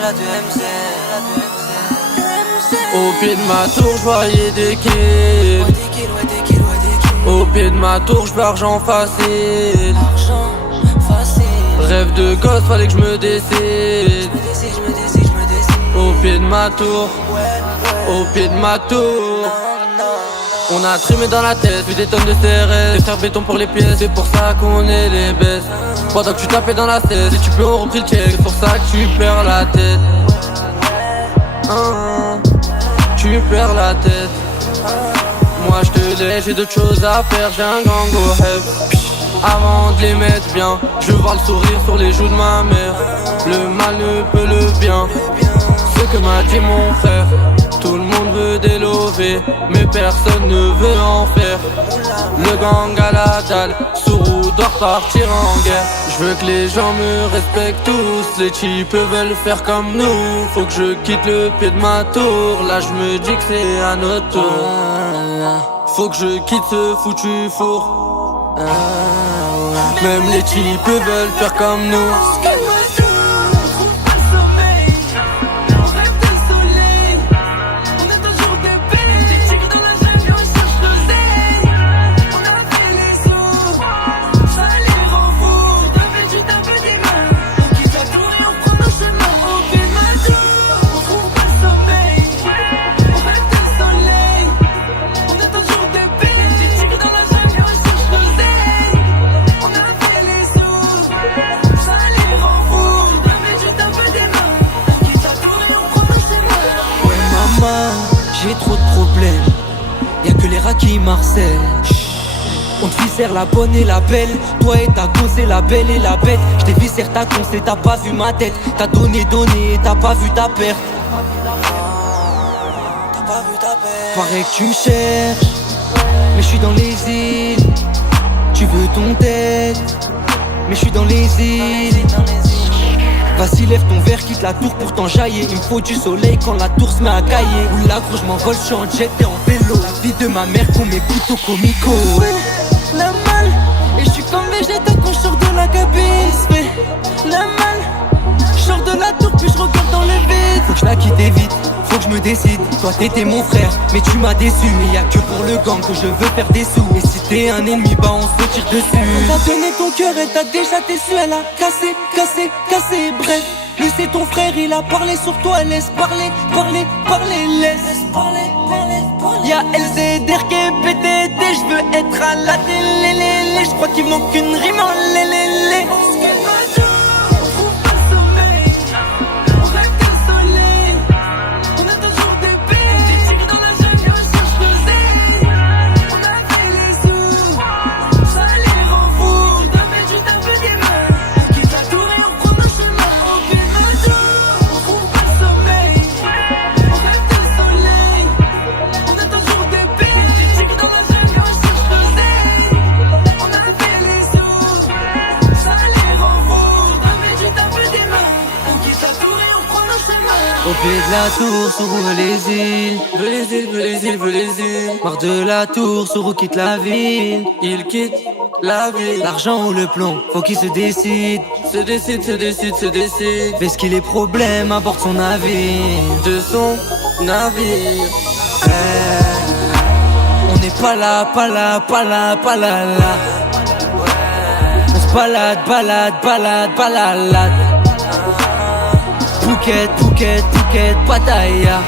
la 2MC. Au pied de ma tour, j'voyais des kills. Au pied de ma tour, j'veux argent facile. Rêve de gosse, fallait que j'me décide. Au pied de ma tour, au pied de ma tour. On a trimé dans la tête, vu des tonnes de CRS. Des frères béton pour les pièces, c'est pour ça qu'on est les bestes. Pendant que tu tapais dans la tête, si tu peux on repris le check. C'est pour ça que tu perds la tête. Tu perds la tête. Moi je te laisse, j'ai d'autres choses à faire. J'ai un gang au head. Avant de les mettre bien, je veux voir le sourire sur les joues de ma mère. Le mal ne peut le bien. Ce que m'a dit mon frère. Tout le monde veut délover, mais personne ne veut en faire. Le gang à la dalle, Sourou doit partir en guerre. Je veux que les gens me respectent tous. Les types veulent faire comme nous. Faut que je quitte le pied de ma tour. Là je me dis que c'est à notre tour. Faut que je quitte ce foutu four. Même les types veulent faire comme nous. J'ai trop de problèmes, y'a que les rats qui m'harcèlent. On te viscère la bonne et la belle. Toi et ta cause c'est la belle et la bête. J't'ai viscère ta cause et t'as pas vu ma tête. T'as donné et t'as pas vu ta perte. Paraît que tu me cherches, mais je suis dans les îles. Tu veux ton tête, mais je suis dans les îles. Vas-y lève ton verre, quitte la tour pour t'enjailler. Il me faut du soleil quand la tour se met à cailler. Oula gros j'm'envole, j'suis en jet et en vélo. La vie de ma mère qu'on m'écoute au comico. La malle, et j'suis comme Vegeta quand j'sors de la cabine. J'fais la malle, j'sors de la tour puis j'regarde dans le vide. Faut que j'la quitte vite, faut que j'me décide. Toi t'étais mon frère, mais tu m'as déçu. Mais y'a que pour le gang que je veux faire des sous. Et si t'es un ennemi, bah on se tire dessus. On t'a donné ton cœur et t'as déjà déçu. Elle a cassé. Bref, lui c'est ton frère, il a parlé sur toi. Laisse parler, laisse parler. Y'a LZR qui est PTT, j'veux être à la télé. J'crois qu'il manque une rime en lélé. Au pied de la tour, Sourou veut les îles. Veut les îles. Marre de la tour, Sourou quitte la ville. Il quitte la ville. L'argent ou le plomb, faut qu'il se décide. Se décide. Parce qu'il est problème à bord de son navire. De son navire. On n'est pas là. On se balade. Pouquet, pataya.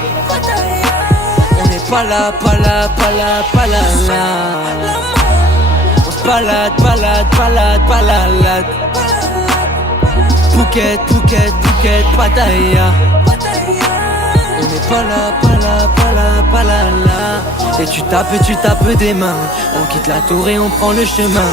On n'est pas là. On se balade. Pouquet, pataya. On n'est pas là. Et tu tapes des mains. On quitte la tour et on prend le chemin.